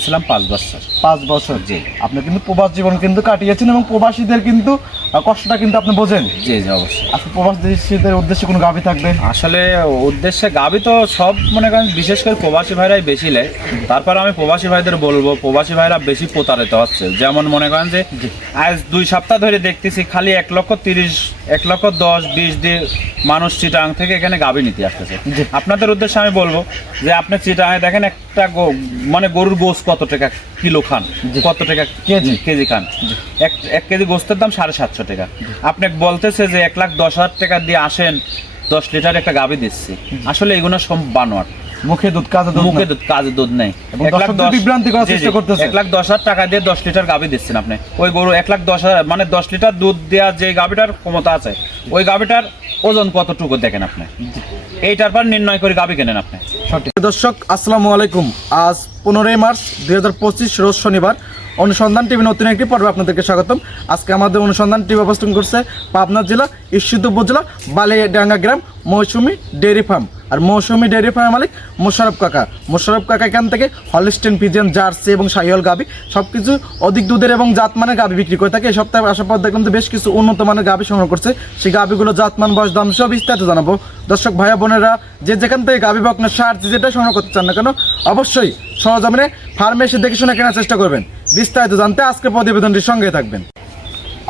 ছিলাম পাঁচ বছর। পাঁচ বছর জি। আপনি কিন্তু প্রবাস জীবন কিন্তু কাটিয়েছেন এবং প্রবাসীদের কিন্তু কষ্টটা কিন্তু আপনি বোঝেন। জি জি অবশ্যই। আজকে প্রবাসীদের উদ্দেশ্যে কোনো গাভী থাকবে? আসলে উদ্দেশ্যে গাবি তো সব মনে করেন বিশেষ করে প্রবাসী ভাইরাই বেশি নেয় তারপর আমি প্রবাসী ভাইদের বলব প্রবাসী ভাইরা বেশি প্রতারিত হচ্ছে। যেমন মনে করেন যে আজ দুই সপ্তাহ ধরে দেখতেছি খালি এক লক্ষ তিরিশ এক লক্ষ দশ বিশ দিয়ে মানুষ চিটাং থেকে এখানে গাবি নিতে আসতেছে। আপনাদের উদ্দেশ্যে আমি বলব যে আপনি চিটাঙে দেখেন একটা গো- মানে গরুর গোস কত টাকা কিলো খান? কত টাকা কেজি। কেজি খান? এক এক কেজি গোস্তের দাম সাড়ে সাতশো টাকা। আপনি বলতেছে যে এক লাখ দশ হাজার টাকা দিয়ে আসেন দশ লিটার একটা গাবি দিচ্ছি। আসলে এগুলো সব বানোয়ার। মুখে দুধ কাজে দুধ মুখে দুধ কাজে দুধ নেই। বিভ্রান্তি করার চেষ্টা করতেছে। এক লাখ দশ হাজার টাকা দিয়ে দশ লিটার গাবি দিচ্ছেন আপনি। ওই গরু এক লাখ দশ হাজার মানে দশ লিটার দুধ দেওয়ার যে গাবিটার ক্ষমতা আছে ওই গাবিটার ওজন কতটুকু দেখেন আপনি? এইটার পর নির্ণয় করে গাবি কেনেন আপনি? সঠিক। দর্শক, আসসালামু আলাইকুম। আজ পনেরোই মার্চ দুই হাজার পঁচিশ রোজ শনিবার। অনুসন্ধান টিভি নতুন একটি পর্বে আপনাদেরকে স্বাগতম। আজকে আমাদের অনুসন্ধান টিভি অবস্থান করছে পাবনা জেলা, ঈশ্বরদ উপজেলা বালিডাঙ্গা গ্রাম, মৌসুমি ডেয়ারি ফার্ম। আর মৌসুমি ডেয়ারি ফার্ম মালিক মোশারফ কাকা। মোশারফ কাকা এখান থেকে হলিস্টেন পিজিয়ান জার্সি এবং শাহিওয়াল গাবি সব কিছু অধিক দুধের এবং জাতমানের গাবি বিক্রি করে থাকে। এই সপ্তাহে আসার পর দেখলাম তো বেশ কিছু উন্নত মানের গাবি সংগ্রহ করছে। সেই গাবিগুলো জাতমান, বয়স, দাম সব বিস্তারিত জানাব। দর্শক, ভাইয়া, বোনেরা, যে যেখান থেকে গাবি বকনা সার যেটা সংগ্রহ করতে চান না কেন, অবশ্যই সহজমিনে ফার্মে এসে দেখে শুনে কেনার চেষ্টা করবেন। বিস্তারিত জানতে আজকের প্রতিবেদনটির সঙ্গে থাকবেন।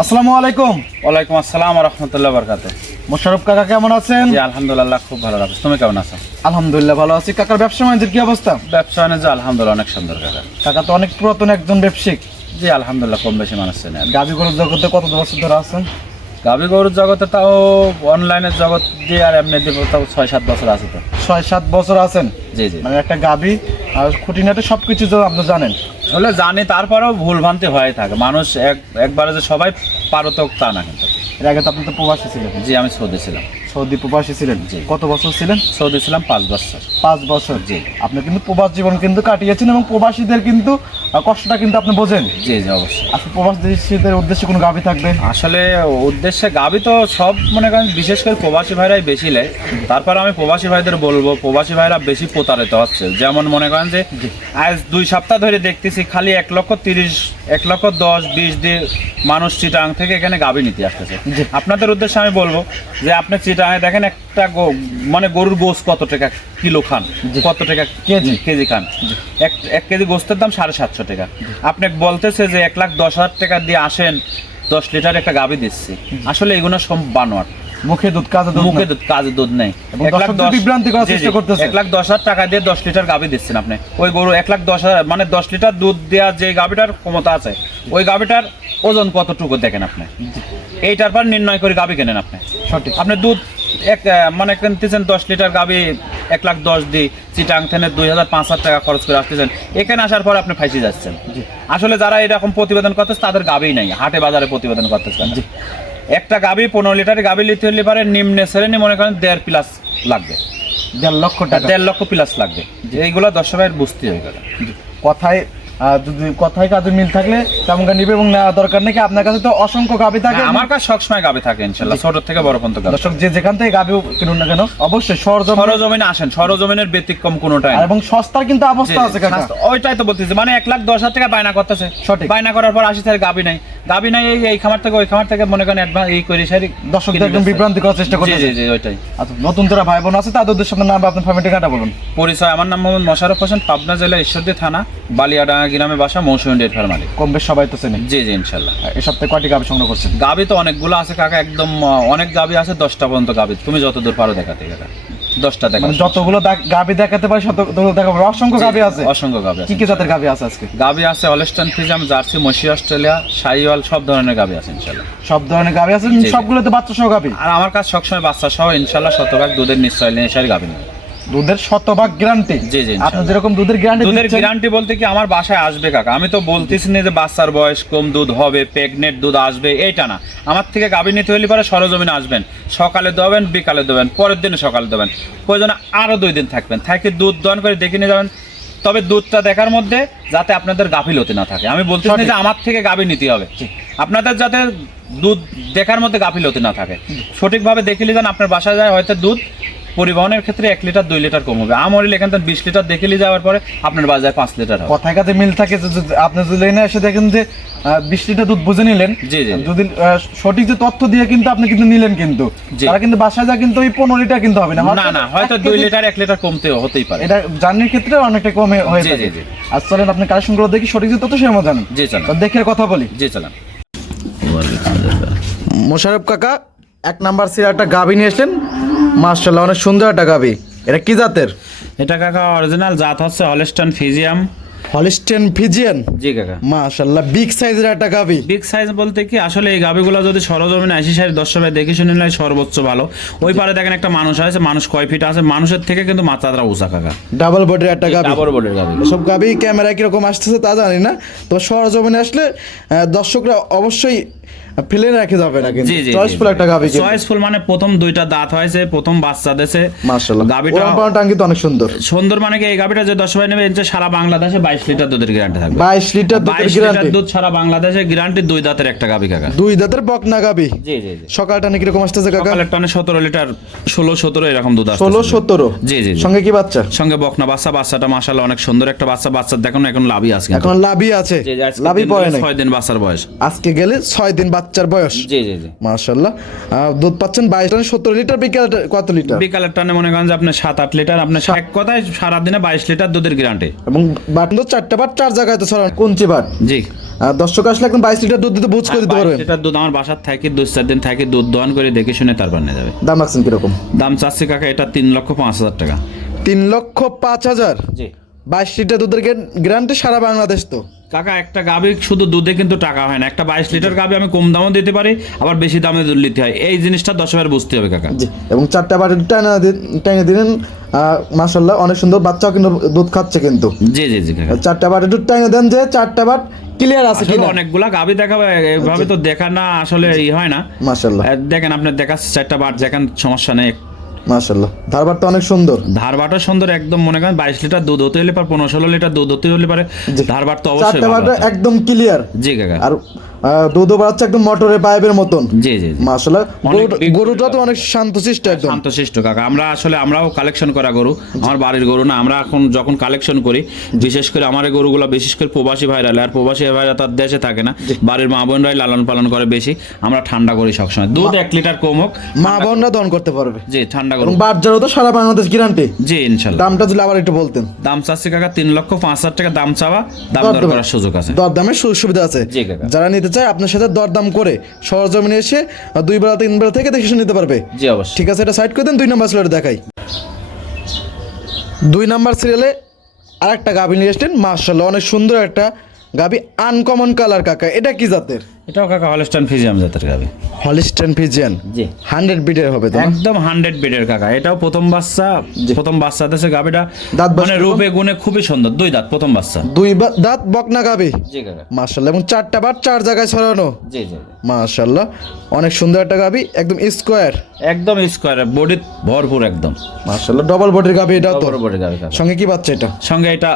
আসসালামু আলাইকুম। ওয়ালাইকুম আসসালাম রহমতুল্লাহ বরকাত মোশারফ কাকা কেমন আছেন? জি আলহামদুলিল্লাহ খুব ভালো লাগছে তুমি কেমন আছো? আলহামদুলিল্লাহ ভালো আছি। কাকার ব্যবসা বাণিজ্যের কি অবস্থা? ব্যবসা বাণিজ্য আলহামদুলিল্লাহ অনেক সুন্দর কাকা। কাকা তো অনেক পুরাতন একজন ব্যবসায়িক। জি আলহামদুলিল্লাহ কম বেশি মানুষ চেনে। গরুর জগতে কত বছর ধরে আছেন? গাভী গরুর জগতে তাও অনলাইনের জগৎ দিয়ে আর এমনি দিব তাও ছয় সাত বছর আছে তো। ছয় সাত বছর আছেন? জি জি। মানে একটা গাবি আর খুঁটিনাটি সব কিছু তো আপনি জানেন। হলে জানি তারপরেও ভুল ভ্রান্তি হয়ে থাকে। মানুষ এক একবারে যে সবাই পারতক তা না কিন্তু। এর আগে তো আপনি তো প্রবাসী ছিলেন? জি আমি সৌদি ছিলাম। সৌদি প্রবাসী ছিলেন? জি। কত বছর ছিলেন? সৌদি ছিলাম পাঁচ বছর। পাঁচ বছর। জি। আপনি কিন্তু প্রবাস জীবন কিন্তু কাটিয়েছেন এবং প্রবাসীদের কিন্তু কষ্টটা কিন্তু আপনি বোঝেন। জি জি অবশ্যই। আজকে প্রবাসীদের উদ্দেশ্যে কোনো গাবি থাকবে? আসলে উদ্দেশ্যে গাবি তো সব মনে করেন বিশেষ করে প্রবাসী ভাইরাই বেশি নেয় তারপর আমি প্রবাসী ভাইদের বলব প্রবাসী ভাইরা বেশি প্রতারিত হচ্ছে। যেমন মনে করেন যে আজ দুই সপ্তাহ ধরে দেখতেছি খালি এক লক্ষ তিরিশ এক লক্ষ দশ বিশ দিয়ে মানুষ চিটাং থেকে এখানে গাবি নিতে আসতেছে। আপনাদের উদ্দেশ্যে আমি বলব যে আপনি চিটাঙে দেখেন একটা গো- মানে গরুর গোস কত টাকা কিলো খান। কত টাকা কেজি। কেজি খান। এক এক কেজি গোস্তের দাম সাড়ে সাতশো টাকা। আপনি বলতেছে যে এক লাখ দশ হাজার টাকা দিয়ে আসেন দশ লিটার একটা গাবি দিচ্ছি। আসলে এগুলো সব বানোয়ার মুখে দুধ কাজে দুধ মুখে দুধ কাজে দুধ নেই। এবং বিভ্রান্তি করার চেষ্টা করতেছে। এক লাখ দশ হাজার টাকা দিয়ে দশ লিটার গাবি দিচ্ছেন আপনি। ওই গরু এক লাখ দশ হাজার মানে দশ লিটার দুধ দেওয়ার যে গাবিটার ক্ষমতা আছে ওই গাবিটার ওজন কতটুকু দেখেন আপনি? এইটার পর নির্ণয় করে গাবি কেনেন আপনি? সঠিক। আপনি দুধ এক মানে কিনতেছেন দশ লিটার গাবি এক লাখ দশ দি চিটাং থেকে দুই হাজার পাঁচ হাজার টাকা খরচ করে আসতেছেন। এখানে আসার পর আপনি ফাইসে যাচ্ছেন। আসলে যারা এরকম প্রতিবেদন করতেছে তাদের গাবিই নাই। হাটে বাজারে প্রতিবেদন করতেছে। একটা গাবি পনেরো লিটারের গাবি নিতে হলে পারে নিম্নে শ্রেণি মনে করেন দেড় প্লাস লাগবে। দেড় লক্ষ টাকা। দেড় লক্ষ প্লাস লাগবে। এইগুলো দর্শকের বুঝতে হয়ে গেল কথায় যদি কথায় কাজে মিল থাকলে নিবে এবং নেওয়া দরকার নাকি আপনার কাছে তো অসংখ্য গাবি থাকে। হ্যাঁ, আমার কাছে সবসময় গাবি থাকে ইনশাল্লাহ ছোট থেকে বড় পর্যন্ত দর্শক যে যেখান থেকে গাবি কিনুন না কেন অবশ্যই সরজমিনে আসেন সরজমিনের ব্যতিক্রম কোনোটাই এবং সস্তার কিন্তু অবস্থা আছে ওইটাই তো বলতেছি মানে এক লাখ দশ হাজার টাকা বায়না করতেছে। সঠিক। বায়না করার পর আসি স্যার গাবি নাই। গাবি নাই এই- এই খামার থেকে ওই খামার থেকে মনে করেন অ্যাডভান্স এই করে দর্শকদের একদম বিভ্রান্তি করার চেষ্টা জি করতেছে। জি জি ওইটাই। আচ্ছা নতুন যারা ভাই বোন আছে তাদের আপনার নাম আপনার ফ্যামিলি ঠিকানাটা বলুন। পরিচয় আমার নাম মোহাম্মদ মোশারফ হোসেন পাবনা জেলা ঈশ্বরদী থানা বালিয়াডাঙ্গা গ্রামে বাসা মৌসুমী ডেট ফার মালিক। কম বেশ সবাই তো চেনে। জি জি ইনশাল্লাহ। এই সপ্তাহে কয়টি গাবি সংগ্রহ করছেন? গাবি তো অনেকগুলো আছে কাকা একদম অনেক গাবি আছে দশটা পর্যন্ত গাবি। তুমি যত দূর পারো দেখাতে কাকা দশটা দেখা মানে যতগুলো গাবি দেখাতে পারি ততগুলো দেখাবো। অসংখ্য গাবি আছে। অসংখ্য গাবি কি আছে। কি জাতের গাবি আছে আজকে? গাবি আছে অলেস্টান ফিজাম জার্সি মসি অস্ট্রেলিয়া সাইওয়াল সব ধরনের গাবি আছে ইনশাল্লাহ। সব ধরনের গাবি আছে। সবগুলোতে বাচ্চা সহ গাবি? আর আমার কাছে সবসময় বাচ্চা সহ ইনশাল্লাহ শতভাগ দুধের নিশ্চয় নেশারি গাবি নেই। দুধের শতভাগ গ্যারান্টি জি, জি। আপনি যেরকম দুধের গ্যারান্টি দুধের গ্যারান্টি বলতে কি আমার বাসায় আসবে কাকা। আমি তো বলতেছি না যে বাচ্চার বয়স কম দুধ হবে প্রেগনেন্ট দুধ আসবে এইটা না। আমার থেকে গাভী নিতে হলে পরে সরজমিনে আসবেন। সকালে দেবেন বিকালে দেবেন পরের দিনে সকালে দেবেন। প্রয়োজনে আরও দুই দিন থাকবেন। থাকি দুধ দন করে দেখে নিয়ে যাবেন। তবে দুধটা দেখার মধ্যে যাতে আপনাদের গাফিলতি না থাকে। আমি বলতেছি না যে আমার থেকে গাভী নিতে হবে। আপনাদের যাতে দুধ দেখার মধ্যে গাফিলতি না থাকে। সঠিকভাবে দেখে নিয়ে যান আপনার বাসায় যায় হয়তো দুধ পরিবহনের ক্ষেত্রে এক লিটার দুই লিটার কম হবে। আমার এখান থেকে বিশ লিটার দেখে যাওয়ার পরে আপনার বাজারে পাঁচ লিটার হবে। কথায় কাছে মিল থাকে আপনি যদি লেনে এসে দেখেন যে আহ, বিশ লিটার দুধ বুঝে নিলেন জি, জি। যদি সঠিক যে তথ্য দিয়ে কিন্তু আপনি কিন্তু নিলেন কিন্তু। তারা কিন্তু বাসায় যা কিন্তু ওই পনেরো লিটার কিন্তু হবে না। না না হয়তো দুই লিটার এক লিটার কমতেও হতেই পারে। এটা জার্নির ক্ষেত্রে অনেকটা কমে হয়ে যায় থাকে। জি, জি। আর চলেন আপনি কালেকশন করে দেখি সঠিক যে তথ্য সে মতো জানেন জি চলেন। দেখে কথা বলি। জি চলেন। মোশারফ কাকা এক নাম্বার সিরা একটা গাভি নিয়ে আসলেন মার্শাল্লাহ অনেক সুন্দর একটা গাবি। এটা কি জাতের? এটা কাকা অরিজিনাল জাত হচ্ছে হলেস্টন ফিজিয়াম হলিস্টেন ফিজিয়ান জি কাকা। মাশাল্লাহ বিগ সাইজের একটা গাভি বিগ সাইজ বলতে কি আসলে এই গাভিগুলো যদি সরজমিনে আশি সাইজ দশ সবাই দেখে শুনে নেয় সর্বোচ্চ ভালো। ওই পারে দেখেন একটা মানুষ আছে মানুষ কয় ফিট আছে মানুষের থেকে কিন্তু মাত্রাটা উঁচা কাকা। ডাবল বডির একটা গাভি ডাবর বোর্ডের গাভি সব গাভি ক্যামেরা কীরকম আসতেছে তা জানি না তো সরজমিনে আসলে দর্শকরা অবশ্যই ফেলে রেখে যাবে না কিন্তু। চয়েসফুল একটা কিন্তু। চয়েসফুল মানে প্রথম দুইটা দাঁত হয়েছে প্রথম বাচ্চা দেশে পাওয়ার তো অনেক সুন্দর। সুন্দর মানে কি এই গাভিটা যে দশ ভাই নেবে এর সারা বাংলাদেশে বাইশ লিটার দুধের গ্যারান্টি থাকবে। বাইশ লিটার দুধের গ্যারান্টি দুধ সারা বাংলাদেশে গ্যারান্টি দুই দাঁতের একটা গাভি কাকা। দুই দাঁতের বকনা গাভি। জি জি জি। সকাল টানে কীরকম আসতেছে কাকা? সকালের টানে সতেরো লিটার ষোলো সতেরো এরকম দুধ আসছে ষোলো সতেরো? জি জি। সঙ্গে কি বাচ্চা? সঙ্গে বকনা বাচ্চা বাচ্চাটা মাশাআল্লাহ অনেক সুন্দর একটা বাচ্চা বাচ্চার দেখুন এখন লাভই আছে এখন লাভই আছে। লাভই পড়ে দিন, নাই। ছয় দিন বাচ্চার বয়স। আজকে গেলে ছয় দিন বাচ্চার বয়স? জি জি জি। মাশাল্লাহ আহ, দুধ পাচ্ছেন বাইশ টানে সত্তর লিটার বিকেল কত লিটার? বিকালের টানে মনে করেন যে আপনি সাত আট লিটার। আপনি এক কথায় সারাদিনে বাইশ লিটার দুধের গ্যারান্টি এবং বাট তো চারটা বাট চার জায়গায় তো ছড়ানো। কুঞ্চি বাট। জি। আর দর্শক আসলে একদম বাইশ লিটার দুধ দিতে বুঝ করে দিতে পারবেন। লিটার দুধ আমার বাসার থাকে দুই চার দিন থাকে দুধ দোয়ান করে দেখে শুনে তারপর নিয়ে যাবে। দাম রাখছেন কীরকম? দাম চাচ্ছি কাকা এটা তিন লক্ষ পাঁচ হাজার টাকা। তিন লক্ষ পাঁচ হাজার? জি। বাইশ লিটার দুধের গ্যারান্টি সারা বাংলাদেশ তো। কাকা একটা গাভি শুধু দুধে কিন্তু টাকা হয় না। একটা বাইশ লিটার গাভি আমি কম দামও দিতে পারি আবার বেশি দামে দুধ নিতে হয়। এই জিনিসটা দশ হাজার বুঝতে হবে কাকা। জি এবং চারটা বাট টাইনে টাইনে দিলেন মাসাল্লাহ অনেক সুন্দর বাচ্চাও কিন্তু দুধ খাচ্ছে কিন্তু। জি জি জি কাকা। চারটা বাট একটু টাইনে দেন যে চারটা বাট ক্লিয়ার আছে কিনা। অনেকগুলা গাভি দেখাবে এভাবে তো দেখা না আসলে ই হয় না। মাসাল্লাহ দেখেন আপনি দেখাচ্ছে চারটা বার দেখেন সমস্যা নেই মাসাল্লাহ ধারবারটা অনেক সুন্দর। ধারবাটা সুন্দর একদম মনে করেন বাইশ লিটার দুধ হতে হলে পারে পনেরো ষোলো লিটার দুধ হতে হলে পারে। ধারবার তো অবশ্যই। একদম ক্লিয়ার জি কাকা। আর দুধও বাড়াচ্ছে একদম মোটরের পাইপের মতন। জি জি গরুটা তো অনেক শান্তশিষ্ট একদম। শান্তশিষ্ট কাকা। আমরা আসলে আমরাও কালেকশন করা গরু। আমার বাড়ির গরু না আমরা এখন যখন কালেকশন করি বিশেষ করে আমার গরুগুলো বিশেষ করে প্রবাসী ভাইরা আর প্রবাসী ভাইরা তার দেশে থাকে না বাড়ির মা বোনরাই লালন পালন করে বেশি। আমরা ঠান্ডা করি সবসময়। দুধ এক লিটার কম হোক মা বোনরা দন করতে পারবে। জি ঠান্ডা গরু এবং বাজারও তো সারা বাংলাদেশ গ্যারান্টি। জি ইনশাল্লাহ। দামটা যদি আবার একটু বলতেন। দাম চাচ্ছি কাকা তিন লক্ষ পাঁচ হাজার টাকা দাম চাওয়া দাম দর দর করার সুযোগ আছে। দরদামের সুযোগ সুবিধা আছে। জি কাকা। যারা নিতে চায় আপনার সাথে দরদাম করে সরজমিনে এসে দুই বেলা তিন বেলা থেকে দেখে শুনে নিতে পারবে। জি অবশ্যই। ঠিক আছে এটা সাইড করে দেন দুই নাম্বার সিরিয়ালে দেখাই। দুই নাম্বার সিরিয়ালে আরেকটা একটা গাভি নিয়ে এসছেন মার্শাল্লাহ অনেক সুন্দর একটা গাভি আনকমন কালার কাকা এটা কি জাতের? এটাও কাকা হলস্টান ফিজিয়াম জাতের গাবি। হলিস্টেন ফিজিয়ান জি। হান্ড্রেড বিটের হবে তো? একদম হান্ড্রেড বেডের কাকা এটাও প্রথম বাচ্চা প্রথম বাচ্চা দেশে গাবিটা। দাঁত মানে রূপে গুণে খুবই সুন্দর দুই দাঁত প্রথম বাচ্চা। দুই দাঁত বকনা গাভি জি কাকা। মার্শাল্লাহ এবং চারটা বার চার জায়গায় ছড়ানো? জি জি। মার্শাল্লাহ অনেক সুন্দর একটা গাভি একদম স্কোয়ার একদম স্কোয়ার বডি ভরপুর একদম। মার্শাল্লাহ ডবল বডির গাবি এটা তো? বড় বড় গাবি সঙ্গে কি বাচ্চা এটা? সঙ্গে এটা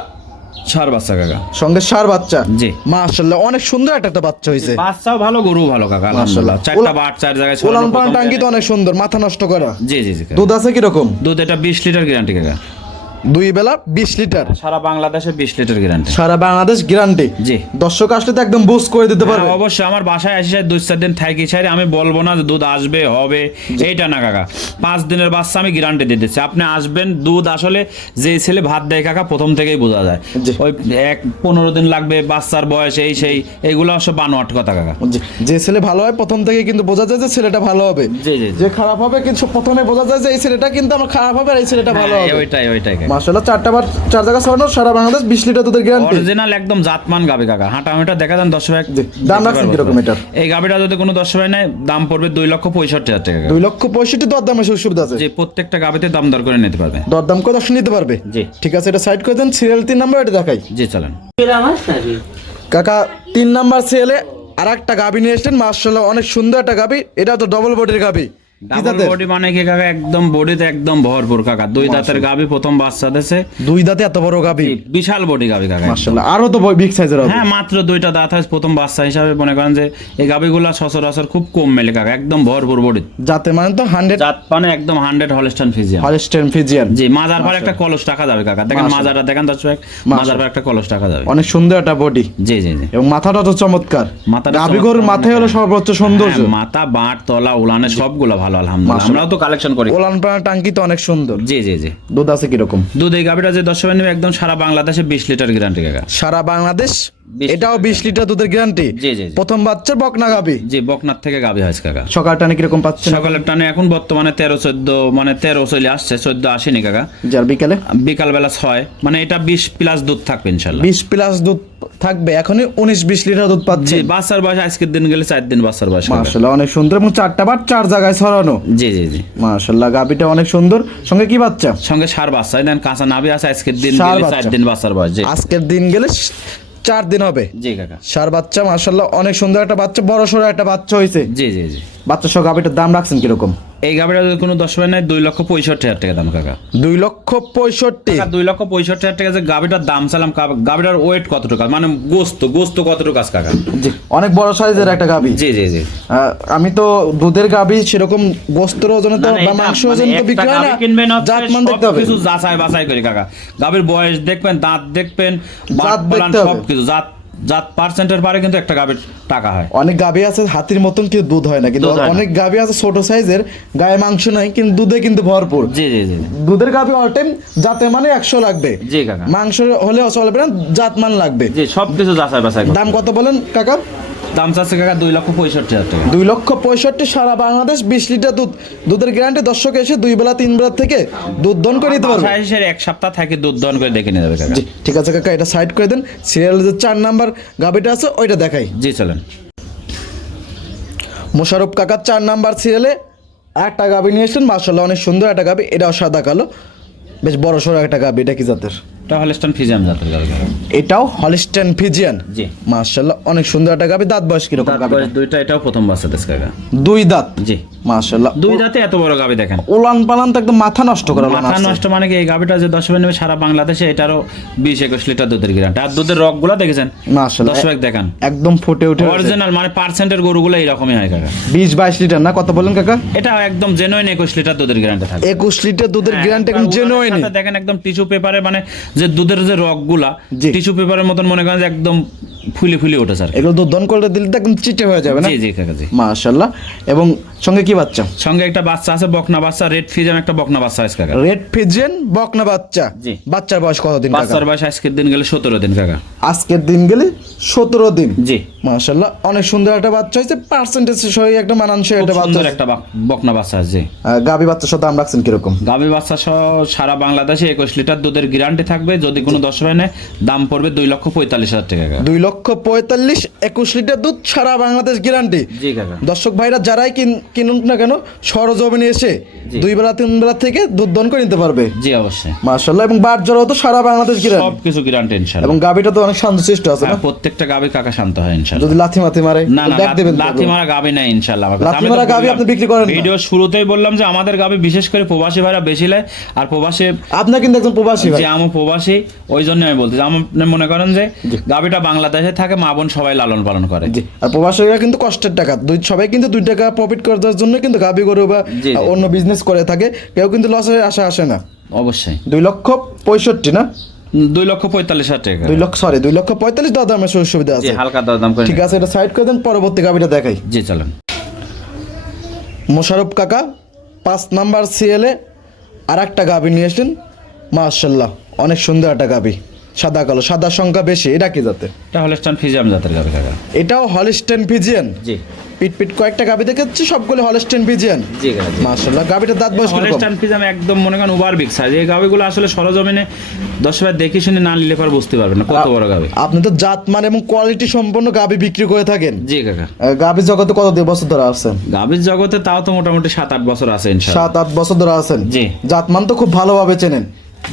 সার বাচ্চা কাকা। সঙ্গে সার বাচ্চা? জি। মাশাআল্লাহ অনেক সুন্দর একটা একটা বাচ্চা হয়েছে বাচ্চাও ভালো গরু ভালো কাকা মাশাআল্লাহ। চারটা বাট চার জায়গায় ওলান প্রথম টাঙ্কি তো অনেক সুন্দর মাথা নষ্ট করা। জি জি জি দুধ আছে কি রকম দুধ এটা বিশ লিটার গ্যারান্টি কাকা। দুই বেলা বিশ লিটার। সারা বাংলাদেশে বিশ লিটার গ্যারান্টি সারা বাংলাদেশ গ্যারান্টি জি। দর্শক আসলে তো একদম বুস্ট করে দিতে পারবে। হ্যাঁ, অবশ্যই আমার বাসায় আসে দুই চার দিন থাকি ছাড়ে আমি বলব না যে দুধ আসবে হবে। এইটা না কাকা। পাঁচ দিনের বাচ্চা আমি গ্যারান্টি দিয়ে দিচ্ছি। আপনি আসবেন দুধ আসলে যে ছেলে ভাত দেয় কাকা প্রথম থেকেই বোঝা যায়। ওই এক পনেরো দিন লাগবে বাচ্চার বয়স এই সেই এইগুলো সব বানোয়াট কথা কাকা। যে- ছেলে ভালো হয় প্রথম থেকে কিন্তু বোঝা যায় যে ছেলেটা ভালো হবে। জি জি যে খারাপ হবে কিন্তু প্রথমে বোঝা যায় যে এই ছেলেটা কিন্তু আমার খারাপ হবে আর এই ছেলেটা ভালো হ্যাঁ, হবে। ওইটাই ওইটাই কাকা চারটা বার চার জায়গা ছড়ানো সারা বাংলাদেশ বিশ লিটার দুধের গ্যারান্টি অরিজিনাল একদম জাতমান গাবে কাকা। হাঁটা হাঁটা দেখা যান দশ ভাই জি। দাম রাখছেন কীরকম এটার? এই গাবিটা যদি কোনো দশ ভাই নেয় দাম পড়বে দুই লক্ষ পঁয়ষট্টি হাজার টাকা। দুই লক্ষ পঁয়ষট্টি দর দামের সুযোগ সুবিধা আছে। যে প্রত্যেকটা গাবিতে দাম দর করে নিতে পারবে। দরদাম করে দর্শন নিতে পারবে? জি। ঠিক আছে এটা সাইড করে দেন সিরিয়াল তিন নাম্বার এটা দেখাই। জি চলেন। কাকা তিন নাম্বার সিরিয়ালে আর একটা গাবি নিয়ে এসছেন মার্শাল্লাহ অনেক সুন্দর একটা গাবি। এটা তো ডবল বডির গাবি। ডাবল বডি মানে কি কাকা? একদম বডিতে একদম ভরপুর কাকা। দুই দাঁতের গাবি প্রথম বাচ্চা দিয়েছে দুই দাঁতে এত বড় গাবি বিশাল বডি গাবি কাকা মাশাআল্লাহ আরও তো বিগ সাইজের হবে। হ্যাঁ মাত্র দুইটা দাঁত হয় প্রথম বাচ্চা হিসাবে। মনে করেন যে এই গাবিগুলা সচরাচর খুব কম মেলে কাকা। একদম ভরপুর বডি যাতে মানে তো জাত মানে একদম ফিজিয়ান জি মাজার পর একটা কলস টাকা যাবে কাকা। দেখেন মাজারটা দেখেন দর্শক মাজার পর একটা কলস টাকা যাবে। অনেক সুন্দর একটা বডি জি জি জি। এবং মাথাটা তো চমৎকার। মাথাটা গাবি মাথায় হলো সর্বোচ্চ সৌন্দর্য। হ্যাঁ, মাথা বাট তলা উলানে সবগুলো ভালো। আলহামদুলিল্লাহ। আমরাও তো কালেকশন করি। ওলান পাড়া টাঙ্কি তো অনেক সুন্দর। জি জি জি। দুধ আছে কীরকম? দুধ এই গাবিটা যে দশ একদম সারা বাংলাদেশে বিশ লিটার গ্যারান্টি কাকা। সারা বাংলাদেশ? 20 এটাও বিশ লিটার দুধের গ্যারান্টি জি জি জি। প্রথম বাচ্চার বকনা গাবি? জি বকনাথ থেকে গাবি হয়েছে কাকা। সকাল টানে কীরকম পাচ্ছেন সকালের টানে এখন বর্তমানে তেরো চোদ্দ মানে তেরো চলে আসছে চোদ্দ আসেনি কাকা। যার বিকালে বিকাল? বেলা ছয়। মানে এটা বিশ প্লাস দুধ থাকবে ইনশাল্লাহ বিশ প্লাস দুধ থাকবে এখনই উনিশ বিশ লিটার দুধ পাচ্ছে। জি বাচ্চার বয়স আজকের দিন গেলে চার দিন বাচ্চার বয়স কাকা। মাশাল্লাহ অনেক সুন্দর এবং চারটা বার চার জায়গায় ছড়ানো। জি জি জি। মাশাল্লাহ গাবিটা অনেক সুন্দর। সঙ্গে কি বাচ্চা? সঙ্গে সার বাচ্চা দেন কাঁচা নাবি আছে আজকের দিন গেলে চার দিন বাচ্চার বয়স আজকের দিন গেলে চার দিন হবে। জি কাকা। সার বাচ্চা মাশাল্লাহ অনেক সুন্দর একটা বাচ্চা বড় সড়ো একটা বাচ্চা হয়েছে জি জি জি। বাচ্চা সহ গাভিটার দাম রাখছেন কীরকম? এই গাবিটা যদি কোনো দশ হয় নাই দুই লক্ষ পঁয়ষট্টি হাজার টাকা দাম কাকা। দুই লক্ষ পঁয়ষট্টি। দুই লক্ষ পঁয়ষট্টি হাজার টাকা যে গাবিটার দাম চালাম গাবিটার ওয়েট কতটুকু? মানে গোস্ত গোস্ত কতটুকু আছে কাকা? জি অনেক বড় সাইজের একটা গাবি জি জি জি। আমি তো দুধের গাবি সেরকম গোস্তের ওজনে তো বা মাংস মানে ওজন তো বিক্রি হয় না কিনবেন হচ্ছে জাতমান দেখতে হবে সবকিছু যাচাই বাছাই করে কাকা। গাভীর বয়স দেখবেন দাঁত দেখবেন বাট জাত পালান দেখতে হবে। সবকিছু জাত জাত পার্সেন্টের পারে কিন্তু একটা গাভীর টাকা হয়। অনেক গাবি আছে হাতির মতন কিন্তু দুধ হয় না কিন্তু। অনেক গাভী আছে ছোট সাইজের গায়ে মাংস নাই কিন্তু দুধে কিন্তু ভরপুর। জি জি জি। দুধের গাভী অল টাইম জাতে মানে একশো লাগবে। জি কাকা। মাংস হলেও চলবে না জাতমান লাগবে। জি সবকিছু যাচাই বাছাই দাম কত বলেন কাকা? দাম চাচ্ছে কাকা দুই লক্ষ পঁয়ষট্টি হাজার টাকা। দুই লক্ষ পঁয়ষট্টি সারা বাংলাদেশ বিশ লিটার দুধ। দুধের গ্যারান্টি দর্শক এসে দুই বেলা তিন বেলা থেকে দুধ দন করে নিতে পারবে। এসে এক সপ্তাহ থাকে দুধ দহন করে দেখে নিয়ে যাবে কাকা। ঠিক আছে কাকা এটা সাইড করে দেন। সিরিয়াল যে চার নাম্বার গাবিটা আছে ওইটা দেখাই। জি চলেন। মোশারফ কাকার চার নাম্বার সিরিয়ালে একটা গাবি নিয়ে এসেছেন। মার্শাল্লাহ অনেক সুন্দর একটা গাবি এটাও সাদা কালো। বেশ বড় সড়ো একটা গাবি এটা কি জাতের? এটা হলস্টান ফিজিয়াম জাতের গাভী এটাও হলিস্টেন ফিজিয়ান জি। মার্শাল্লাহ অনেক সুন্দর একটা গাবি। দাঁত বয়স কীরকম দাঁত গাবি দুইটা এটাও প্রথম বাচ্চা দেশ কাকা। দুই দাঁত? জি। মার্শাল্লাহ দুই দাঁতে এত বড় গাভী দেখেন। উলান পালান তো একদম মাথা নষ্ট করে মাথা নষ্ট মানে কি? এই গাভিটা যে দশ নেবে সারা বাংলাদেশে এটারও বিশ একুশ লিটার দুধের গ্যারান্টি আর দুধের রক দেখেছেন? দশ ব্যাগ দেখান। একদম ফুটে উঠে অরিজিনাল মানে পার্সেন্টের গরুগুলো এইরকমই হয় কাকা। বিশ বাইশ লিটার না? কত বলেন কাকা? এটা একদম জেনুইন একুশ লিটার দুধের গ্যারান্টি থাকে। একুশ লিটার দুধের গ্যারান্টি একদম জেনুইন দেখেন একদম টিস্যু পেপারে মানে যে দুধের যে রকগুলা জি। টিস্যু পেপারের মতন মনে করেন যে একদম ফুলে ফুলে ওঠে স্যার। এগুলো দুধ দন করলে দিলে একদম চিটে হয়ে যাবে না? জি জি কাকা জি। মাশাল্লাহ এবং সঙ্গে কি বাচ্চা? সঙ্গে একটা বাচ্চা আছে বকনা বাচ্চা রেড ফিজাম একটা বকনা বাচ্চা আছে কাকা। রেড ফিজিয়ান বকনা বাচ্চা? জি। বাচ্চার বয়স কতদিন কাকা? বাচ্চার বয়স আজকের দিন গেলে সতেরো দিন কাকা। আজকের দিন গেলে সতেরো দিন? জি। মাশাল্লাহ অনেক সুন্দর একটা বাচ্চা হয়েছে পার্সেন্টেজ সহ একটা মানানসই একটা বাচ্চা সুন্দর একটা বাক- বকনা বাচ্চা আছে গাভী বাচ্চার সাথে দাম রাখছেন কীরকম? গাভী বাচ্চা সহ সারা বাংলাদেশে একুশ লিটার দুধের গ্যারান্টি থাকবে যদি কোনো দশ হয় নেয় দাম পড়বে দুই লক্ষ পঁয়তাল্লিশ হাজার টাকা। দুই লক্ষ পঁয়তাল্লিশ একুশ লিটার দুধ সারা বাংলাদেশ গ্যারান্টি। জি কাকা। দর্শক ভাইরা যারাই কিন- কিনুক না কেন সরজমিনে এসে দুই বেলা তিন বেলা থেকে দুধ দন করে নিতে পারবে। জি অবশ্যই। মাশাল্লাহ এবং বার জ্বরও তো সারা বাংলাদেশ গ্যারান্টি। সব কিছু গ্যারান্টি ইনশাল্লাহ এবং গাভীটা তো অনেক শান্তশিষ্ট আছে না? হ্যাঁ, প্রত্যেকটা গাবি কাকা শান্ত হয় ইনশাল্লাহ যদি লাথি মাথি মারে না না দেখ দেবেন লাথি মারা গাবি নাই ইনশাল্লাহ আমার লাথি মারা গাবি আপনি বিক্রি করেন ভিডিও শুরুতেই বললাম যে আমাদের গাবি বিশেষ করে প্রবাসী ভাইরা বেশি নেয় আর প্রবাসী আপনার কিন্তু একজন প্রবাসী ভাই। যে আমার প্রবাসী ওই জন্য আমি বলতেছি। আমার মনে করেন যে গাবিটা বাংলাদেশে থাকে মা বোন সবাই লালন পালন করে। জি। আর প্রবাসীরা কিন্তু কষ্টের টাকা। দুই সবাই কিন্তু দুই টাকা প্রফিট করার জন্য কিন্তু গাভী গরু বা। অন্য বিজনেস করে থাকে। কেউ কিন্তু লসের আসা আসে না। অবশ্যই। দুই লক্ষ পঁয়ষট্টি না? দুই লক্ষ পঁয়তাল্লিশ হাজার টাকা। দুই লক্ষ সরি দুই লক্ষ পঁয়তাল্লিশ দাদা আমার সুযোগ সুবিধা আছে। হালকা দাম ঠিক আছে এটা সাইড করে দেন পরবর্তী গাভীটা দেখাই। জি চলেন। মোশারফ কাকা পাঁচ নাম্বার সিএলে আর একটা গাভী নিয়ে এসেছেন মাশাল্লাহ অনেক সুন্দর একটা গাভী সাদা কালো সাদা সংখ্যা বেশি এটা কি যাতে এটা হলস্টান ফিজাম জাতের গাবি কাকা। এটাও হলিস্টেন ফিজিয়ান? জি। পিট পিট কয়েকটা গাভী দেখাচ্ছি সবগুলো হলিস্টেন ফিজিয়ান। জি মাশাল্লাহ গাভীটার দাঁত বয়স হলস্টান ফিজাম একদম মনে করেন ওভার বিগ সাইজ এই গাবিগুলো আসলে সরজমিনে দশ বার দেখে শুনে না নিলে পর বুঝতে পারবেন না কত বড় গাবি। আপনি তো জাতমান এবং কোয়ালিটি সম্পন্ন গাভী বিক্রি করে থাকেন। জি কাকা। গাভী জগতে কত বছর ধরে আছেন? গাবির জগতে তাও তো মোটামুটি সাত আট বছর আছে ইনশাল্লাহ সাত আট বছর ধরে আছেন? জি। জাতমান তো খুব ভালোভাবে চেনেন।